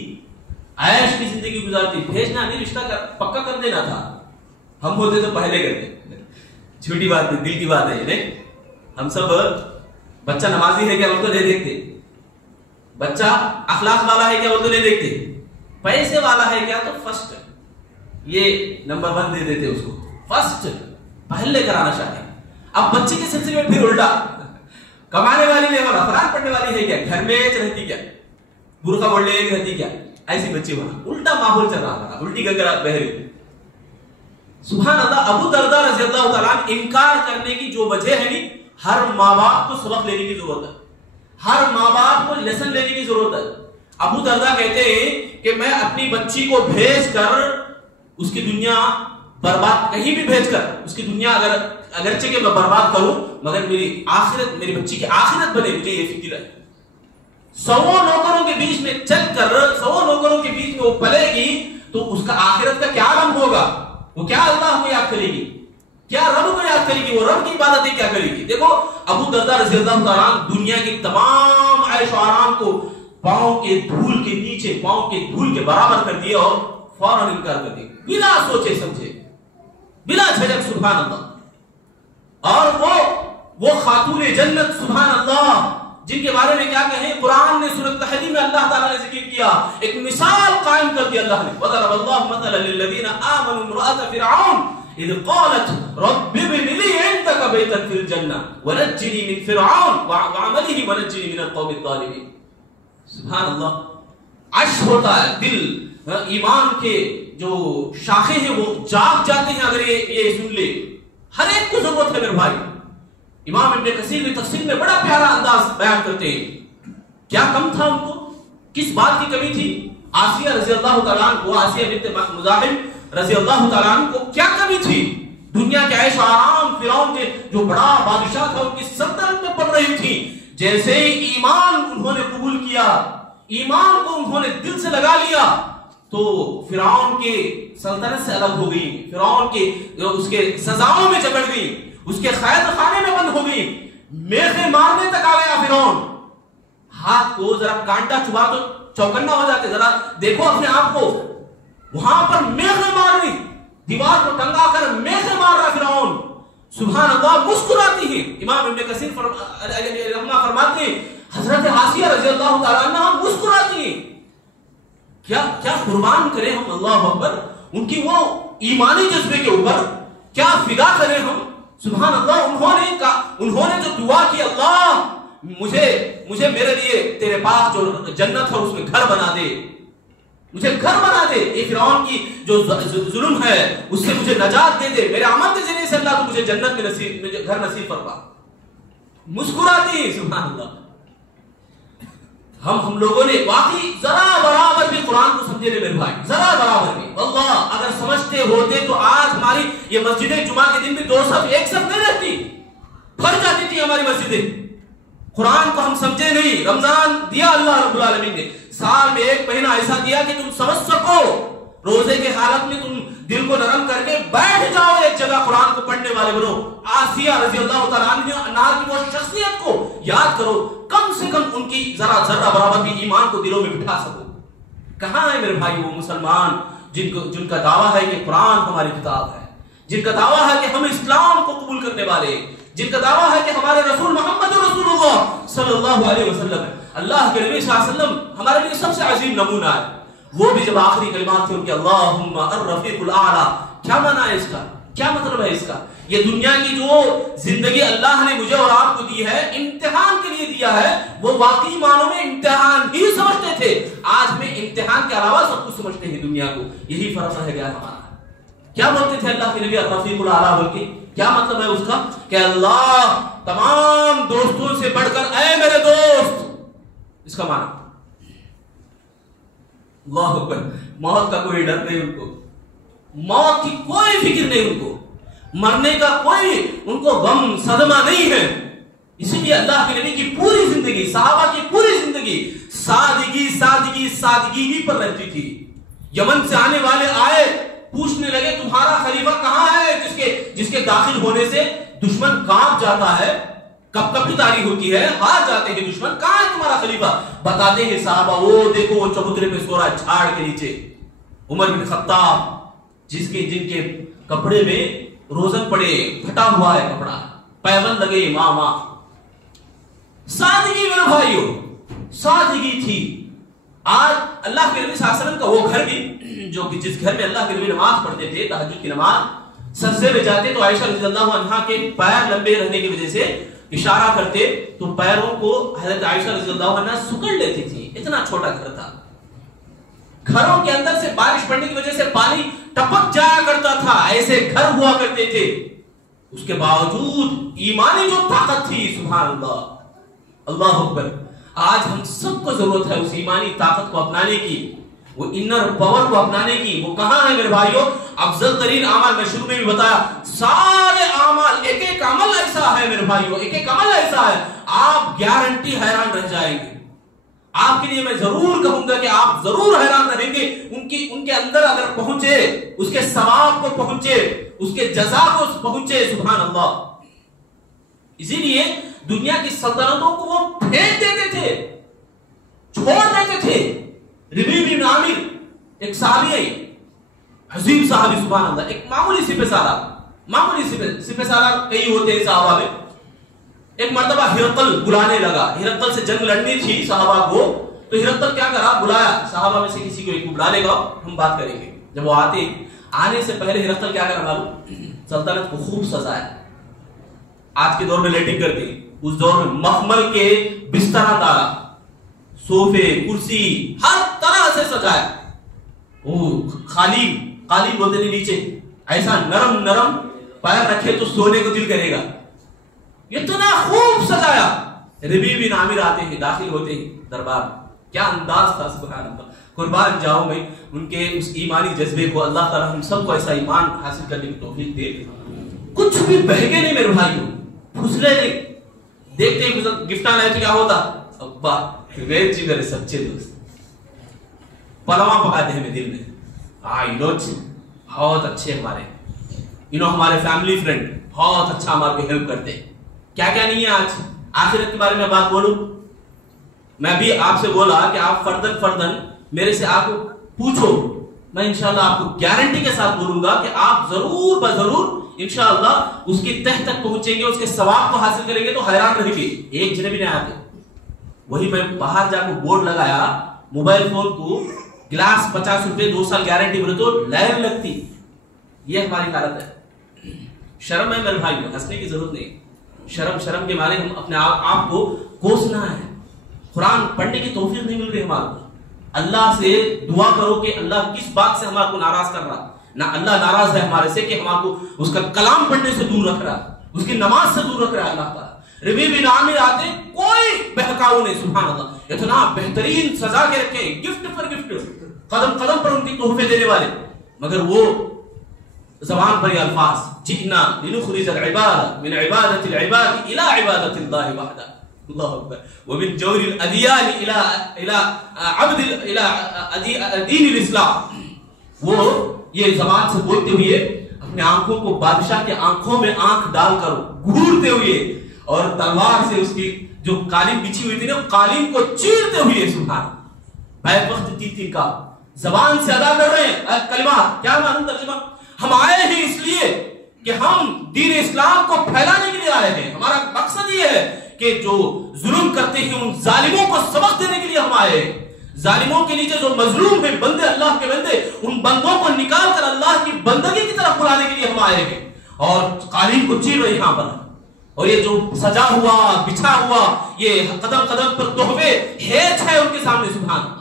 عیش کی زندگی گزارتی، بھیجنا نہیں، رشتہ پکا کر دینا تھا. ہم ہوتے تو پہلے کرتے. چھوٹی بات ہے، دل کی بات ہے. نہیں ہم سب بچہ نمازی ہے کیا وہ تو نہیں دیکھتے، بچہ اخلاق والا ہے کیا وہ تو نہیں دیکھتے، پیسے والا ہے کیا تو فرسٹ یہ نمبر 1 دے دیتے اس کو، فرسٹ پہلے کرانا چاہتے. اب بچے کے سلسلے میں پھر الٹا، کمانے والی ہے وہاں، قرآن پڑھنے والی ہے کیا، گھر میں رہتی کیا، برقع اوڑھ لے رہتی کیا، ایسی بچے وہاں. الٹا ماحول چل رہا تھا، الٹی گنگرا بہ رہی. سبحان اللہ. ابو درداء رضی اللہ تعالیٰ انکار کرنے کی جو وجہ ہے نہیں، ہر ماں باپ کو سبق لینے کی ضرورت ہے، ہر ماں باپ کو لیسن لینے کی ضرورت ہے. ابو درداء کہتے ہیں کہ میں اپنی بچی کو بھیج کر اس کی دنیا برباد، کہیں بھی بھیج کر اس کی دنیا اگرچہ کہ میں برباد کروں مگر میری آخرت، میری بچی کی آخرت بنے، مجھے یہ فکر ہے. 100 نوکروں کے بیچ میں چل کر 100 نوکروں کے بیچ میں وہ پلے گی تو اس کا آخرت کا کیا عالم ہوگا، وہ کیا اللہ کو یاد کرے گی، کیا رب کو یاد کرے گی، وہ رب کی عبادتیں کیا کرے گی. دیکھو ابو درداء رضی اللہ تعالیٰ دنیا کی تمام عیش و آرام کو پاؤں کے دھول کے نیچے، پاؤں کے دھول کے برابر کر دیا اور فوراً انکار کر دیا، بلا سوچے سمجھے، بلا جھجک. سبحان اللہ. اور وہ خاتون جنت سبحان اللہ جن کے بارے میں کیا کہیں، قرآن نے سورۃ تحریم میں اللہ تعالیٰ نے ذکر کیا، ایک مثال قائم کر دی اللہ نے. وَضَرَبَ اللَّهُ مَثَلًا لِلَّذِينَ آمَنُوا امْرَأَتَ فِرْعَوْنَ إِذْ قَالَتْ رَبِّ ابْنِ لِي عِندَكَ بَيْتًا فِي الْجَنَّةِ وَنَجِّنِي مِنْ فِرْعَوْنَ وَعَمَلِهِ وَنَجِّنِي مِنَ الْقَوْمِ الظَّالِمِينَ. سبحان اللہ. عش ہوتا ہے دل، ایمان کے جو شاخیں ہیں وہ جاگ جاتے ہیں اگر یہ سن لے. ہر ایک کو ضرورت ہے میرے بھائی. امام ابن کثیر نے تفسیر میں بڑا پیارا انداز بیان کرتے ہیں. کیا کم تھا ان کو، کس بات کی کمی تھی؟ آسیہ رضی اللہ تعالیٰ عنہ کو، آسیہ بنت مزاحم رضی اللہ تعالیٰ عنہ کو کیا کمی تھی؟ دنیا کے عیش و آرام، فرعون کے جو بڑا بادشاہ تھا ان کی سلطنت میں پڑ رہی تھی. جیسے ہی ایمان انہوں نے قبول کیا، ایمان کو انہوں نے دل سے لگا لیا تو فرعون کے سلطنت سے الگ ہو گئی، فرعون کے اس کے سزاؤں میں جکڑ گئی، اس کے قید خانے میں بند ہو گئی، میخیں مارنے تک آ گیا فرعون. ہاتھ کو ذرا کانٹا چبھا تو چوکنا ہو جاتے، ذرا دیکھو اپنے آپ کو، وہاں پر میخیں مار رہی، دیوار کو ٹنگا کر میخیں مار رہا فرعون. سبحان اللہ مسکراتی ہیں. امام ابن کثیر فرماتے ہیں حضرت آسیہ رضی اللہ تعالیٰ عنہ مسکراتی ہیں. کیا قربان کریں ہم اللہ اکبر ان کی وہ ایمانی جذبے کے اوپر, کیا فدا کریں ہم. سبحان اللہ, انہوں نے جو دعا کی, اللہ مجھے میرے لیے تیرے پاس جو جنت ہے اس میں گھر بنا دے, مجھے گھر بنا دے, یہ فرعون کی جو ظلم ہے اس سے مجھے نجات دے دے, میرے عمل کے ذریعے سے اللہ تو مجھے جنت میں گھر نصیب فرما. مسکراتی ہیں. سبحان اللہ. ہم لوگوں نے واقعی ذرا برابر بھی قرآن کو سمجھے نہیں میرے بھائی, ذرا برابر بھی. اللہ اگر سمجھتے ہوتے تو آج ہماری یہ مسجد جمعہ کے دن بھی 2 صف 1 صف نہیں رہتی, بھر جاتی تھی ہماری مسجدیں. قرآن کو ہم سمجھے نہیں. رمضان دیا اللہ رب العالمین نے, سال میں 1 مہینہ ایسا دیا کہ تم سمجھ سکو, روزے کے حالت میں تم دل کو نرم کر کے بیٹھ جاؤ ایک جگہ قرآن کو پڑھنے والے بنو. آسیہ رضی اللہ تعالیٰ عنہا کی وہ شخصیت کو یاد کرو, کم سے کم ان کی ذرا برابر بھی ایمان کو دلوں میں بٹھا سکو. کہاں ہے میرے بھائی وہ مسلمان جن کا دعویٰ ہے کہ قرآن ہماری کتاب ہے, جن کا دعویٰ ہے کہ ہم اسلام کو قبول کرنے والے, جن کا دعویٰ ہے کہ ہمارے رسول محمد رسول اللہ صلی اللہ علیہ وسلم ہے. اللہ کے نبی صلی اللہ علیہ وسلم ہمارے لیے سب سے عظیم نمونہ ہے. وہ بھی جب آخری کلمات تھے ان کے اللہم الرفیق الاعلی, کیا معنی ہے اس کا, کیا مطلب ہے اس کا. یہ دنیا کی جو زندگی اللہ نے مجھے اور آپ کو دی ہے امتحان کے لیے دیا ہے, وہ واقعی معنوں میں امتحان ہی سمجھتے تھے. آج میں امتحان کے علاوہ سب کچھ سمجھتے ہیں دنیا کو. یہی فرق رہ گیا ہمارا. کیا بولتے تھے اللہ کے نبی الرفیق الاعلی بول کے, کیا مطلب ہے اس کا کہ اللہ تمام دوستوں سے بڑھ کر اے میرے دوست, اس کا معنی. اللہ اکبر. موت کا کوئی ڈر نہیں ان کو, موت کی کوئی فکر نہیں ان کو, مرنے کا کوئی ان کو غم صدمہ نہیں ہے. اسی لیے اللہ کے نبی کی پوری زندگی, صحابہ کی پوری زندگی سادگی ہی پر رہتی تھی. یمن سے آنے والے آئے, پوچھنے لگے تمہارا خلیفہ کہاں ہے جس کے داخل ہونے سے دشمن کانپ جاتا ہے, کپکپی تاری ہوتی ہے, ہار جاتے ہیں دشمن, کہاں ہے تمہارا خلیفہ. بتاتے ہیں صحابہ وہ دیکھو وہ چبوترے پہ سو رہا ہے جھاڑ کے نیچے. عمر بن خطاب جن کے کپڑے میں روزن پڑے, پھٹا ہوا ہے کپڑا, پیبند لگے, ماں. سادگی میرے بھائیو, سادگی تھی. آج اللہ کے نبی صلی اللہ علیہ وسلم کا وہ گھر بھی جس گھر میں اللہ کے نبی نماز پڑھتے تھے, تہجد کی نماز, سجدے میں جاتے تو عائشہ رضی اللہ عنہا کے پیر لمبے رہنے کی وجہ سے اشارہ کرتے تو پیروں کو حضرت عائشہ رضی اللہ عنہا سکڑ لیتی تھی. اتنا چھوٹا گھر تھا. گھروں کے اندر سے بارش پڑنے کی وجہ سے پانی ٹپک جایا کرتا تھا, ایسے گھر ہوا کرتے تھے. اس کے باوجود ایمانی جو طاقت تھی, سبحان اللہ, اللہ اکبر. آج ہم سب کو ضرورت ہے اس ایمانی طاقت کو اپنانے کی, وہ انر پاور کو اپنانے کی. وہ کہاں ہے میرے بھائیوں؟ افضل ترین اعمال, میں شروع میں بھی بتایا, سارے اعمال, ایک عمل ایسا ہے میرے بھائیوں, ایک عمل ایسا ہے آپ گارنٹی حیران رہ جائیں گے. آپ کے لیے میں ضرور کہوں گا کہ آپ ضرور حیران رہیں گے. ان کے اندر اگر پہنچے, اس کے ثواب کو پہنچے, اس کے جزا کو پہنچے, سبحان اللہ. اسی لیے دنیا کی سلطنتوں کو وہ پھینک دیتے تھے, چھوڑ دیتے تھے. ربیع بن عامر ایک صحابی ہے, عظیم صحابی, سبحان اللہ, ایک معمولی سپہ سالار کئی ہوتے ہیں صحابہ میں. ایک مرتبہ ہرقل بلانے لگا, ہرقل سے جنگ لڑنی تھی صحابہ کو, تو ہرقل کیا کرا, بلایا صحابہ میں سے کسی کو ایک کو بلا لے گا, ہم بات کریں گے. جب وہ آنے سے پہلے ہرقل کیا کرا معلوم, سلطنت کو خوب سجایا. آج کے دور میں لیٹنگ کرتی, اس دور میں مخمل کے بستر ڈالا, صوفے, کرسی, ہر طرح سے سجایا. وہ قالین بولتے تھے نیچے, ایسا نرم پیر رکھے تو سونے کو دل کرے گا, اتنا خوب سجایا. ربیع بن عامر آتے ہیں, داخل ہوتے ہیں دربار, کیا انداز تھا, سبحان اللہ. قربان جاؤں میں ان کے اس ایمانی جذبے کو. اللہ تعالیٰ ہم سب کو ایسا ایمان حاصل کرنے کی توفیق دے. کچھ بھی بہکے نہیں میرے بھائیوں, پھسلے نہیں. دیکھتے ہیں گفٹ آنا ہے تو کیا ہوتا, ابا ویج جی میرے سچے دوست, پلواں پکاتے ہیں دل میں, بہت اچھے ہمارے, ہمارے فیملی فرینڈ بہت اچھا ہمارے کو ہیلپ کرتے. کیا کیا نہیں ہے آج آخرت کے بارے میں بات بولوں. میں بھی آپ سے بولا کہ آپ فردن میرے سے آپ پوچھو, میں انشاءاللہ آپ کو گارنٹی کے ساتھ بولوں گا کہ آپ ضرور بضرور انشاءاللہ اس کی تہ تک پہنچیں گے، اس کے ثواب کو حاصل کریں گے تو حیران رہیں گے. ایک جنے بھی نہیں آتے. وہی میں باہر جا کے بورڈ لگایا، موبائل فون کو گلاس 50 روپے 2 سال گارنٹی بولے تو لائن لگتی. یہ ہماری حالت ہے. شرم ہے میرے بھائی، ہنسنے کی ضرورت نہیں. شرم کے مارے ہم اپنے آپ کو کوسنا ہے. قرآن پڑھنے کی توفیق نہیں مل رہی ہمارے کو. اللہ سے دعا کرو کہ اللہ کس بات سے ہمارے کو ناراض کر رہا. نہ اللہ ناراض ہے ہمارے سے کہ ہمارے کو اس کا کلام پڑھنے سے دور رکھ رہا، اس کی نماز سے دور رکھ رہا ہے اللہ تعالیٰ. ربی بن عامر آتے کوئی بہکاؤ نہیں. سبحان اللہ، اتنا بہترین سزا کے رکھے، گفٹ پر گفٹ، قدم قدم پر ان کی تحفے دینے والے. مگر وہ زبان پر یہ الفاظ، جئنا لنخرج العباد من عبادت العباد الى عبادت اللہ وحدہ. اللہ اکبر. ومن جور الادیان الى عبد الى دین الاسلام. وہ یہ زبان سے بولتے ہوئے اپنے آنکھوں کو بادشاہ کے آنکھوں میں آنکھ ڈال کر گھورتے ہوئے اور تلوار سے اس کی جو قالین بچھی ہوئی تھی نا قالین کو چیرتے ہوئے سبحان بیک وقت تین کا زبان سے ادا کر رہے ہیں کلمات. کیا معلوم ترجمہ؟ ہم آئے ہیں اس لیے کہ ہم دین اسلام کو پھیلانے کے لیے آئے ہیں. ہمارا مقصد یہ ہے کہ جو ظلم کرتے ہیں ان ظالموں کو سبق دینے کے لیے ہم آئے ہیں. ظالموں کے نیچے جو مظلوم ہیں بندے، اللہ کے بندے، ان بندوں کو نکال کر اللہ کی بندگی کی طرف بلانے کے لیے ہم آئے ہیں. اور قالین کو چیر رہے یہاں پر. اور یہ جو سجا ہوا بچھا ہوا یہ قدم قدم پر تحفے ہیچ ہے ان کے سامنے سبحان اللہ.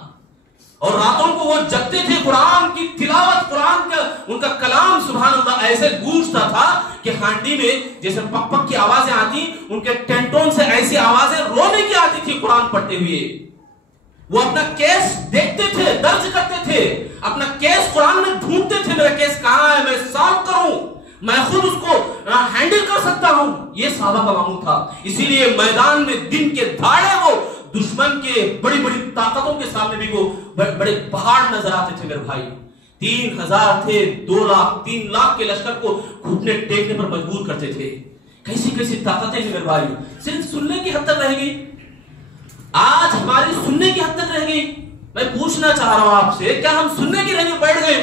اور راتوں کو وہ جگتے تھے قرآن کی تلاوت، قرآن کا ان کا کلام سبحان اللہ ایسے گونجتا تھا کہ ہانڈی میں جیسے پک پک کی آوازیں آتی، ان کے ٹینٹون سے ایسی آوازیں رونے کی آتی تھی قرآن پڑھتے ہوئے. وہ اپنا کیس دیکھتے تھے، درج کرتے تھے، اپنا کیس قرآن میں ڈھونڈتے تھے. میرا کیس کہاں ہے، میں سالو کروں، میں خود اس کو ہینڈل کر سکتا ہوں. یہ صحابہ کا معمول تھا. اسی لیے میدان میں دن کے دھاڑے وہ دشمن کے بڑی بڑی طاقتوں کے سامنے بھی وہ بڑے پہاڑ نظر آتے تھے میرے بھائی. 3000 تھے، 2 لاکھ 3 لاکھ کے لشکر کو گھٹنے ٹیکنے پر مجبور کرتے تھے. کیسی کیسی طاقتیں ہیں میرے بھائی. صرف سننے کی حد تک رہ گئی. آج ہماری سننے کی حد تک رہ گئی. میں پوچھنا چاہ رہا ہوں آپ سے، کیا ہم سننے کی رہنے بیٹھ گئے،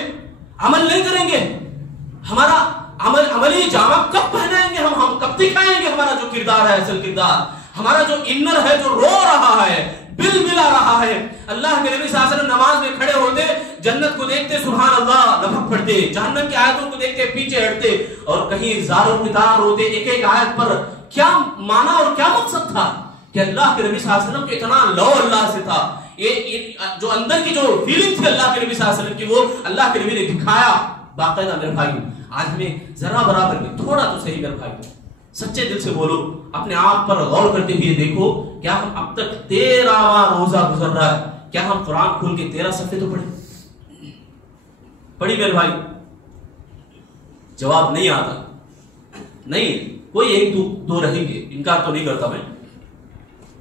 عمل نہیں کریں گے؟ ہمارا عملی جامہ کب پہنائیں گے؟ ہم کب دکھائیں گے ہمارا جو کردار ہے، اصل کردار ہمارا جو انر ہے، جو رو رہا ہے، بل بلا رہا ہے. اللہ کے نبی صلی اللہ علیہ وسلم نماز میں کھڑے ہوتے، جنت کو دیکھتے سبحان اللہ لبک پڑھتے، جہنم کی آیتوں کو دیکھتے پیچھے ہٹتے، اور کہیں زار و قطار ہوتے ایک ایک آیت پر. کیا معنی اور کیا مقصد تھا کہ اللہ کے نبی صلی اللہ علیہ وسلم کو اتنا لو اللہ سے تھا. یہ جو اندر کی جو فیلنگ تھی اللہ کے نبی صلی اللہ علیہ وسلم کی، وہ اللہ کے نبی نے دکھایا باقاعدہ. میرے بھائی آج ہمیں ذرا برابر میں تھوڑا تو صحیح میرے بھائی سچے دل سے بولو، اپنے آپ پر غور کرتے ہوئے دیکھو، کیا ہم اب تک 13واں روزہ گزر رہا ہے، کیا ہم قرآن کھول کے 13 صفحے تو پڑھی میرے بھائی؟ جواب نہیں آتا. نہیں، کوئی ایک دو رہیں گے، انکار تو نہیں کرتا میں،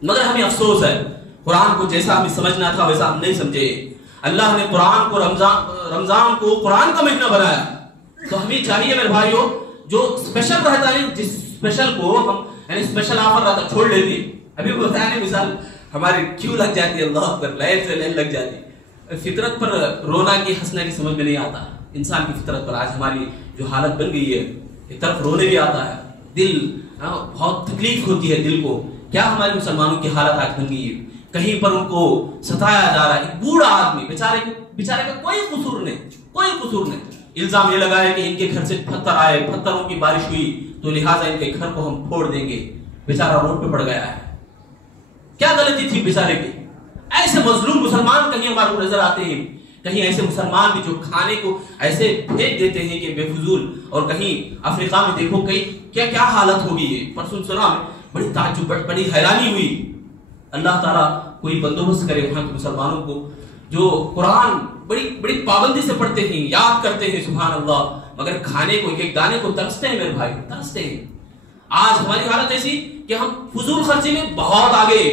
مگر ہمیں افسوس ہے قرآن کو جیسا ہمیں سمجھنا تھا ویسا ہم نہیں سمجھے. اللہ نے قرآن کو رمضان کو قرآن کا مہینہ بنایا، تو ہمیں چاہیے میرے بھائیوں جو اسپیشل رہتا ہے، جس اسپیشل کو ہم یعنی اسپیشل آفر رہتا چھوڑ لیتے. ابھی بتایا نہیں مثال ہماری کیوں لگ جاتی ہے، اللہ پر لائن سے لائن لگ جاتی. فطرت پر رونا کی ہنسنا کی سمجھ میں نہیں آتا. انسان کی فطرت پر آج ہماری جو حالت بن گئی ہے، ایک طرف رونے بھی آتا ہے، دل بہت تکلیف ہوتی ہے دل کو. کیا ہمارے مسلمانوں کی حالت آج بن گئی ہے، کہیں پر ان کو ستایا جا رہا ہے. ایک بوڑھا آدمی بیچارے کا کوئی قصور نہیں. الزام یہ لگایا کہ ان کے گھر سے پتھر آئے، پتھروں کی بارش ہوئی تو لہٰذا ان کے گھر کو ہم پھوڑ دیں گے. بیچارہ روڈ پہ پڑ گیا ہے. کیا غلطی تھی بیچارے کی؟ ایسے مظلوم مسلمان کہیں ہمارے کو نظر آتے ہیں، کہیں ایسے مسلمان بھی جو کھانے کو ایسے پھینک دیتے ہیں کہ بے فضول. اور کہیں افریقہ میں دیکھو کیا کیا حالت ہوگی. ہے پرسوں سنا میں بڑی تعجب بڑی حیرانی ہوئی. اللہ تعالیٰ کوئی بندوبست کرے وہاں کے مسلمانوں کو جو قرآن بڑی بڑی پابندی سے پڑھتے ہیں، یاد کرتے ہیں سبحان اللہ، مگر کھانے کو ایک ایک دانے کو ترستے ہیں میرے بھائی، ترستے ہیں. آج ہماری حالت ایسی کہ ہم فضول خرچی میں بہت آگے،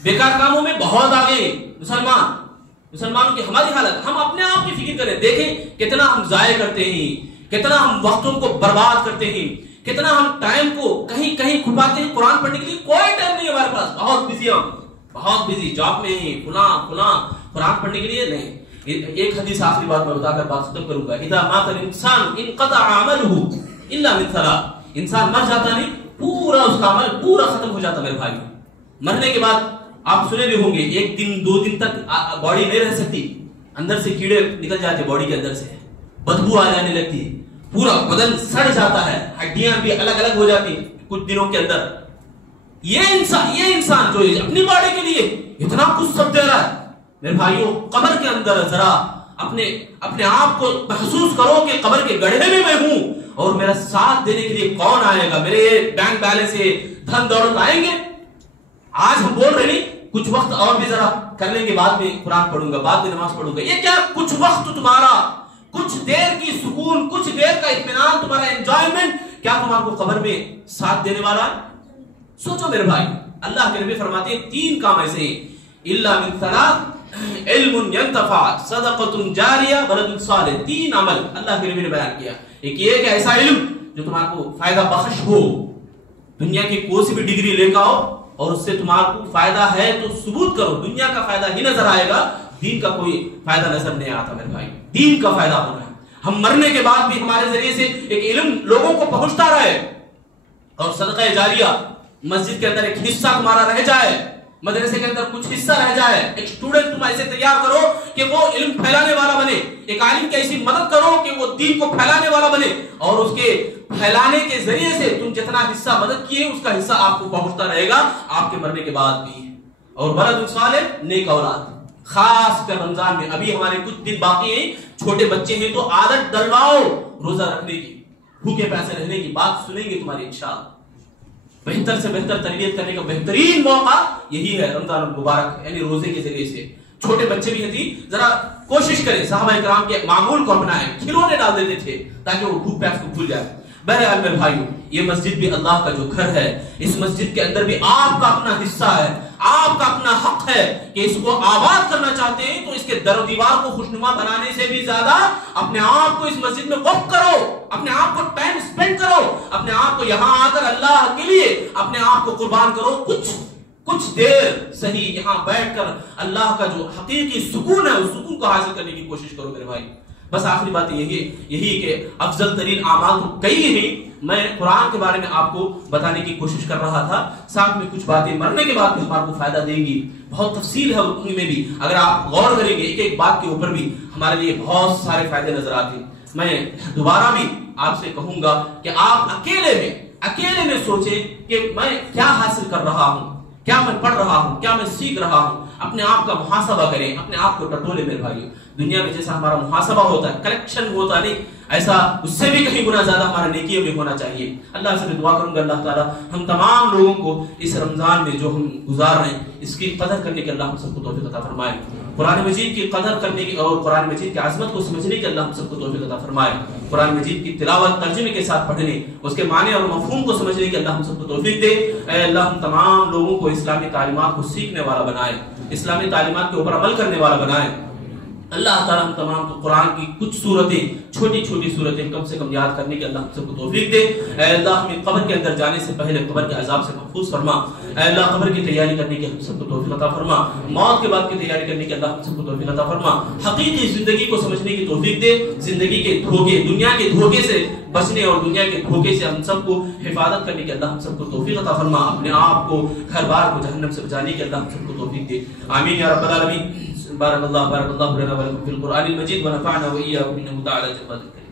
بیکار کاموں میں بہت آگے. مسلمانوں کی ہماری حالت، ہم اپنے آپ کی فکر کریں، دیکھیں کتنا ہم ضائع کرتے ہیں، کتنا ہم وقتوں کو برباد کرتے ہیں، کتنا ہم ٹائم کو کہیں کہیں کھپاتے ہیں. قرآن پڑھنے کے لیے کوئی ٹائم نہیں ہمارے پاس، بہت بزی، ہم بہت بزی، جاب میں فلاں قرآن پڑھنے کے لیے نہیں. ایک حدیث آخری بات میں بتا کر بات ختم کروں گا. اذا مات الانسان انقطع عمله الا من ثلاث. انسان مر جاتا نہیں, پورا اس کا عمل پورا ختم ہو جاتا میرے بھائی. مرنے کے بعد آپ سنے بھی ہوں گے ایک دن 2 دن تک باڈی نہیں رہ سکتی, اندر سے کیڑے نکل جاتے باڈی کے اندر سے, بدبو آ جانے لگتی, پورا بدن سڑ جاتا ہے, ہڈیاں بھی الگ الگ ہو جاتی کچھ دنوں کے اندر. یہ انسان جو اپنی باڈی کے لیے اتنا کچھ سب دے رہا ہے میرے بھائیوں, قبر کے اندر ذرا اپنے آپ کو محسوس کرو کہ قبر کے گڑھے میں میں ہوں, اور میرا ساتھ دینے کے لیے کون آئے گا؟ میرے بینک بیلنس سے دھن دولت آئیں گے؟ آج ہم بول رہے ہیں کچھ وقت اور بھی ذرا کر لیں گے, بعد میں قرآن پڑھوں گا, بعد میں نماز پڑھوں گا. یہ کیا کچھ وقت تمہارا, کچھ دیر کی سکون, کچھ دیر کا اطمینان, تمہارا انجوائمنٹ, کیا تمہارے کو قبر میں ساتھ دینے والا ہے؟ سوچو میرے بھائی, اللہ کے نبی فرماتے ہیں 3 کام ایسے ہیں, الا من ثلاث علم ينتفع صدقۃ جاریہ ولد صالح. 3 عمل اللہ کے نبی نے بیان کیا. ایک یہ کہ ایسا علم جو تمہارے کو فائدہ بخش ہو, دنیا کی کوئی سی بھی ڈگری لے کے آؤ اور اس سے تمہارے کو فائدہ ہے تو ثبوت کرو, دنیا کا فائدہ ہی نظر آئے گا, دین کا کوئی فائدہ نظر نہیں آتا میرے بھائی. دین کا فائدہ ہونا ہے, ہم مرنے کے بعد بھی ہمارے ذریعے سے ایک علم لوگوں کو پہنچتا رہے, اور صدقہ جاریہ, مسجد کے اندر ایک حصہ تمہارا رہ جائے, مدرسے کے اندر کچھ حصہ رہ جائے. ایک اسٹوڈنٹ تم ایسے تیار کرو کہ وہ علم پھیلانے والا بنے, ایک عالم کی ایسی مدد کرو کہ وہ دین کو پھیلانے والا بنے, اور اس کے پھیلانے کے ذریعے سے تم جتنا حصہ مدد کیے اس کا حصہ آپ کو پہنچتا رہے گا آپ کے مرنے کے بعد بھی. اور ولد صالح, نیک اولاد, خاص کر رمضان میں ابھی ہمارے کچھ دن باقی ہیں, چھوٹے بچے ہیں تو عادت ڈلواؤ روزہ رکھنے کی, بھوکے پیسے رہنے کی. بات سنیں گے تمہاری انشاءاللہ. بہتر سے بہتر تربیت کرنے کا بہترین موقع یہی ہے رمضان المبارک, یعنی روزے کے ذریعے سے. چھوٹے بچے بھی نہیں, ذرا کوشش کریں صحابہ کرام کے معمول کو اپنائیں. کھلونے ڈال دیتے تھے تاکہ وہ بھوک پیاس کو بھول جائے. بہرحال میرے بھائیوں, یہ مسجد بھی اللہ کا جو گھر ہے, اس مسجد کے اندر بھی آپ کا اپنا حصہ ہے, آپ کا اپنا حق ہے کہ اس کو آباد کرنا چاہتے ہیں تو اس کے در و دیوار کو خوشنما بنانے سے بھی زیادہ اپنے آپ کو اس مسجد میں وقف کرو, اپنے آپ کو ٹائم سپینڈ کرو, اپنے آپ کو یہاں آ کر اللہ کے لیے اپنے آپ کو قربان کرو. کچھ دیر صحیح یہاں بیٹھ کر اللہ کا جو حقیقی سکون ہے اس سکون کو حاصل کرنے کی کوشش کرو میرے بھائی. بس آخری بات یہی کہ افضل ترین اعمال تو کئی ہیں, میں قرآن کے بارے میں آپ کو بتانے کی کوشش کر رہا تھا, ساتھ میں کچھ باتیں مرنے کے بعد بھی ہمارے کو فائدہ دیں گی. بہت تفصیل ہے ان میں بھی, اگر آپ غور کریں گے ایک ایک بات کے اوپر بھی ہمارے لیے بہت سارے فائدے نظر آتے ہیں. میں دوبارہ بھی آپ سے کہوں گا کہ آپ اکیلے میں سوچیں کہ میں کیا حاصل کر رہا ہوں, کیا میں پڑھ رہا ہوں, کیا میں سیکھ رہا ہوں. اپنے آپ کا محاسبہ کریں, اپنے آپ کو ٹٹولے میرے بھائیوں. دنیا میں جیسا ہمارا محاسبہ ہوتا ہے, کلیکشن ہوتا نہیں, ایسا اس سے بھی کہیں گنا زیادہ ہمارا نیکیوں میں ہونا چاہیے. اللہ سے دعا کروں گا اللہ تعالیٰ ہم تمام لوگوں کو اس رمضان میں جو ہم گزار رہے ہیں اس کی قدر کرنے کے اللہ ہم سب کو توفیق عطا فرمائے. قرآن مجید کی قدر کرنے کی اور قرآن مجید کی عظمت کو سمجھنے کے اللہ ہم سب کو توفیق عطا فرمائے. قرآن مجید کی تلاوت ترجمے کے ساتھ پڑھنے, اس کے معنی اور مفہوم کو سمجھنے کے اللہ ہم سب کو توفیق دے. اے اللہ ہم تمام لوگوں کو اسلامی تعلیمات کو سیکھنے والا بنائے, اسلامی تعلیمات کے اوپر عمل کرنے والا بنائے. اللہ تعالیٰ ہم تمام کو قرآن کی کچھ صورتیں, چھوٹی چھوٹی صورتیں کم سے کم یاد کرنے کے اللہ ہم سب کو توفیق دے. اے اللہ ہمیں قبر کے اندر جانے سے پہلے قبر کے عذاب سے محفوظ فرما. اے اللہ قبر کی تیاری کرنے کی ہم سب کو توفیق عطا فرما. موت کے بعد کی تیاری کرنے کی اللہ ہم سب کو توفیق عطا فرما. حقیقی زندگی کو سمجھنے کی توفیق دے. زندگی کے دھوکے, دنیا کے دھوکے سے بچنے اور دنیا کے دھوکے سے ہم سب کو حفاظت کرنے کی اللہ ہم سب کو توفیق عطا فرما. اپنے آپ کو گھر بار کو جہنم سے بچانے کی اللہ ہم سب کو توفیق دے. آمین یا رب العالمین. بارک اللہ لنا ولکم فی القرآن المجید ونفعنا وإياكم إنه تعالى جواد الكريم.